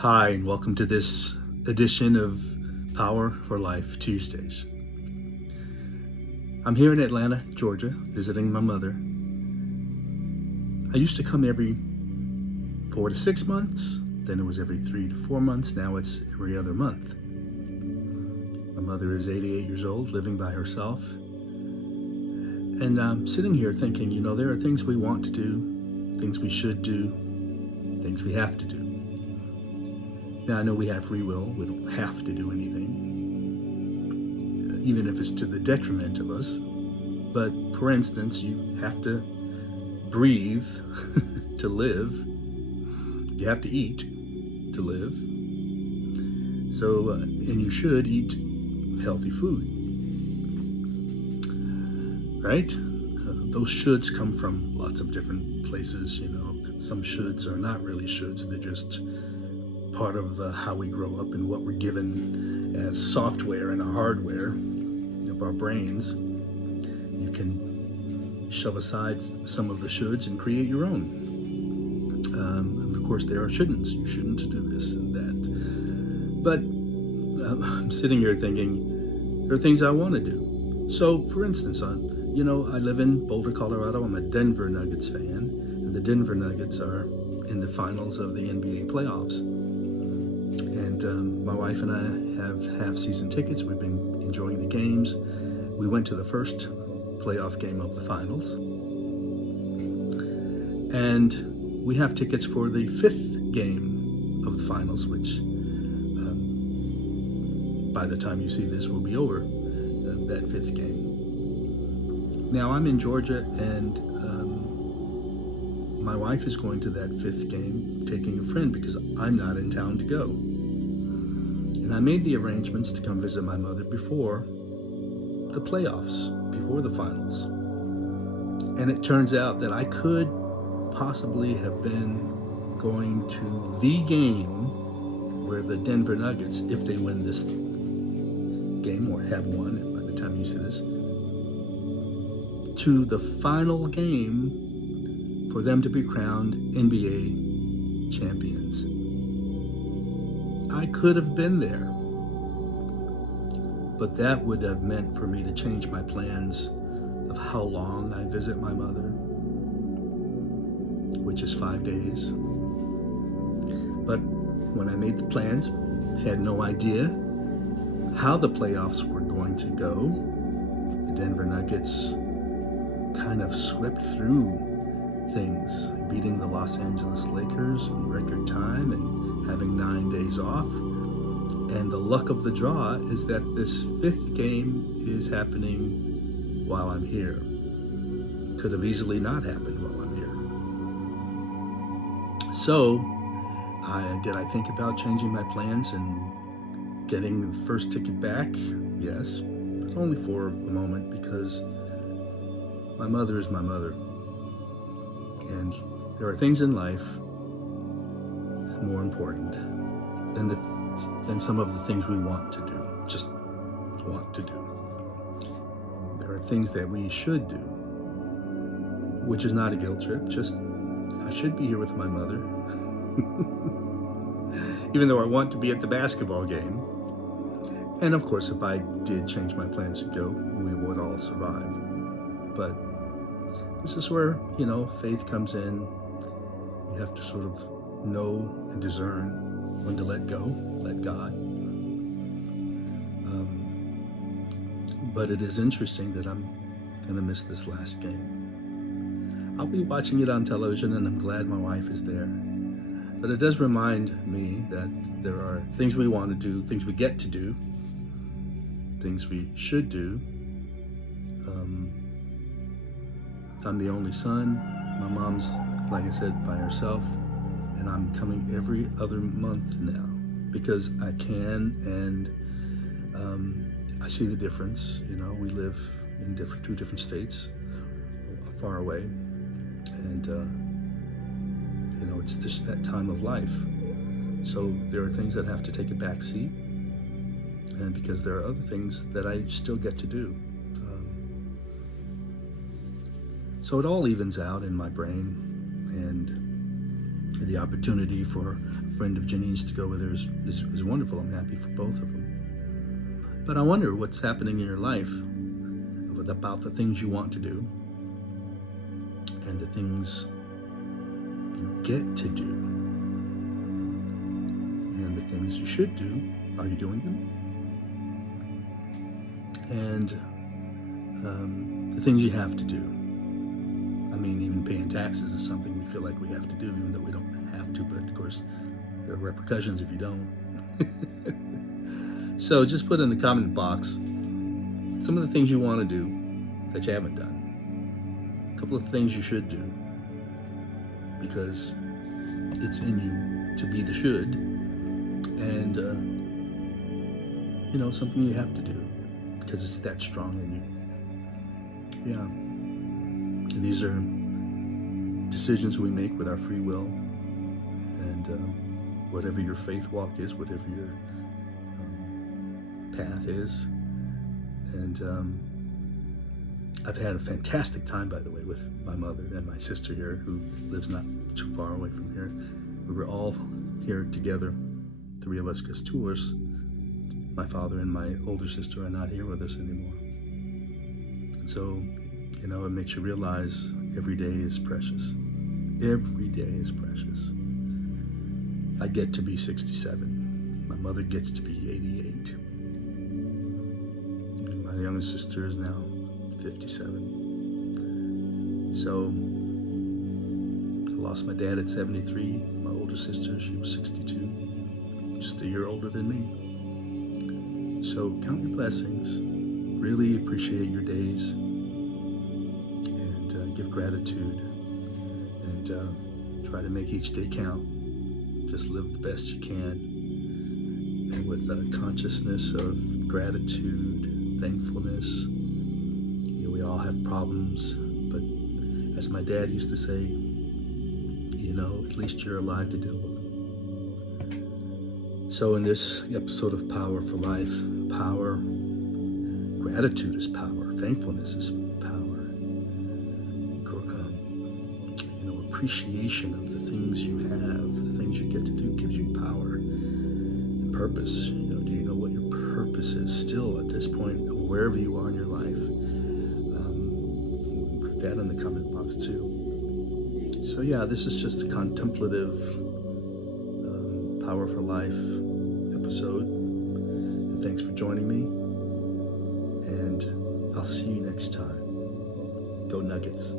Hi, and welcome to this edition of Power for Life Tuesdays. I'm here in Atlanta, Georgia, visiting my mother. I used to come every 4 to 6 months, then it was every 3 to 4 months, now it's every other month. My mother is 88 years old, living by herself. And I'm sitting here thinking, there are things we want to do, things we should do, things we have to do. Now, I know we have free will. We don't have to do anything, even if it's to the detriment of us. But for instance, you have to breathe to live. You have to eat to live. So, and you should eat healthy food, right? Those shoulds come from lots of different places. Some shoulds are not really shoulds. They're just part of how we grow up and what we're given as software and hardware of our brains. You can shove aside some of the shoulds and create your own. And of course, there are shouldn'ts. You shouldn't do this and that. But I'm sitting here thinking, there are things I want to do. So, for instance, I live in Boulder, Colorado. I'm a Denver Nuggets fan, and the Denver Nuggets are in the finals of the NBA playoffs. And my wife and I have half-season tickets. We've been enjoying the games. We went to the first playoff game of the finals. And we have tickets for the fifth game of the finals, which by the time you see this will be over, that fifth game. Now, I'm in Georgia, and my wife is going to that fifth game, taking a friend, because I'm not in town to go. And I made the arrangements to come visit my mother before the playoffs, before the finals. And it turns out that I could possibly have been going to the game where the Denver Nuggets, if they win this game or have won by the time you see this, to the final game for them to be crowned NBA champions. I could have been there, but that would have meant for me to change my plans of how long I visit my mother, which is 5 days. But when I made the plans, had no idea how the playoffs were going to go. The Denver Nuggets kind of swept through things, beating the Los Angeles Lakers in record time and having 9 days off. And the luck of the draw is that this fifth game is happening while I'm here. Could have easily not happened while I'm here. So, did I think about changing my plans and getting the first ticket back? Yes, but only for a moment, because my mother is my mother. And there are things in life more important than some of the things we want to do, just want to do. There are things that we should do, which is not a guilt trip, just I should be here with my mother. Even though I want to be at the basketball game. And of course, if I did change my plans to go, we would all survive. But this is where, faith comes in. You have to sort of know and discern when to let go, let God. But it is interesting that I'm going to miss this last game. I'll be watching it on television, and I'm glad my wife is there. But it does remind me that there are things we want to do, things we get to do, things we should do. I'm the only son. My mom's, like I said, by herself. And I'm coming every other month now because I can, and I see the difference. We live in two different states, far away, and it's just that time of life. So there are things that have to take a back seat, and because there are other things that I still get to do. So it all evens out in my brain, and The opportunity for a friend of Janine's to go with her is wonderful. I'm happy for both of them. But I wonder what's happening in your life about the things you want to do and the things you get to do and the things you should do. Are you doing them? And the things you have to do. I mean, even paying taxes is something we feel like we have to do, even though we don't have to, but of course, there are repercussions if you don't. So just put in the comment box some of the things you want to do that you haven't done. A couple of things you should do, because it's in you to be the should, and something you have to do because it's that strong in you. Yeah. And these are decisions we make with our free will, and whatever your faith walk is, whatever your path is. And I've had a fantastic time, by the way, with my mother and my sister here, who lives not too far away from here. We were all here together, three of us, because two of us, my father and my older sister, are not here with us anymore. And so, it makes you realize every day is precious. Every day is precious. I get to be 67. My mother gets to be 88. And my younger sister is now 57. So, I lost my dad at 73. My older sister, she was 62. Just a year older than me. So, count your blessings. Really appreciate your days. Give gratitude and try to make each day count. Just live the best you can, and with a consciousness of gratitude, thankfulness. We all have problems, but as my dad used to say, at least you're alive to deal with them. So in this episode of Power for Life, gratitude is power, thankfulness is power. Appreciation of the things you have, the things you get to do, gives you power and purpose. Do you know what your purpose is still at this point of wherever you are in your life? Put that in the comment box too. So yeah, this is just a contemplative Power for Life episode. And thanks for joining me. And I'll see you next time. Go Nuggets.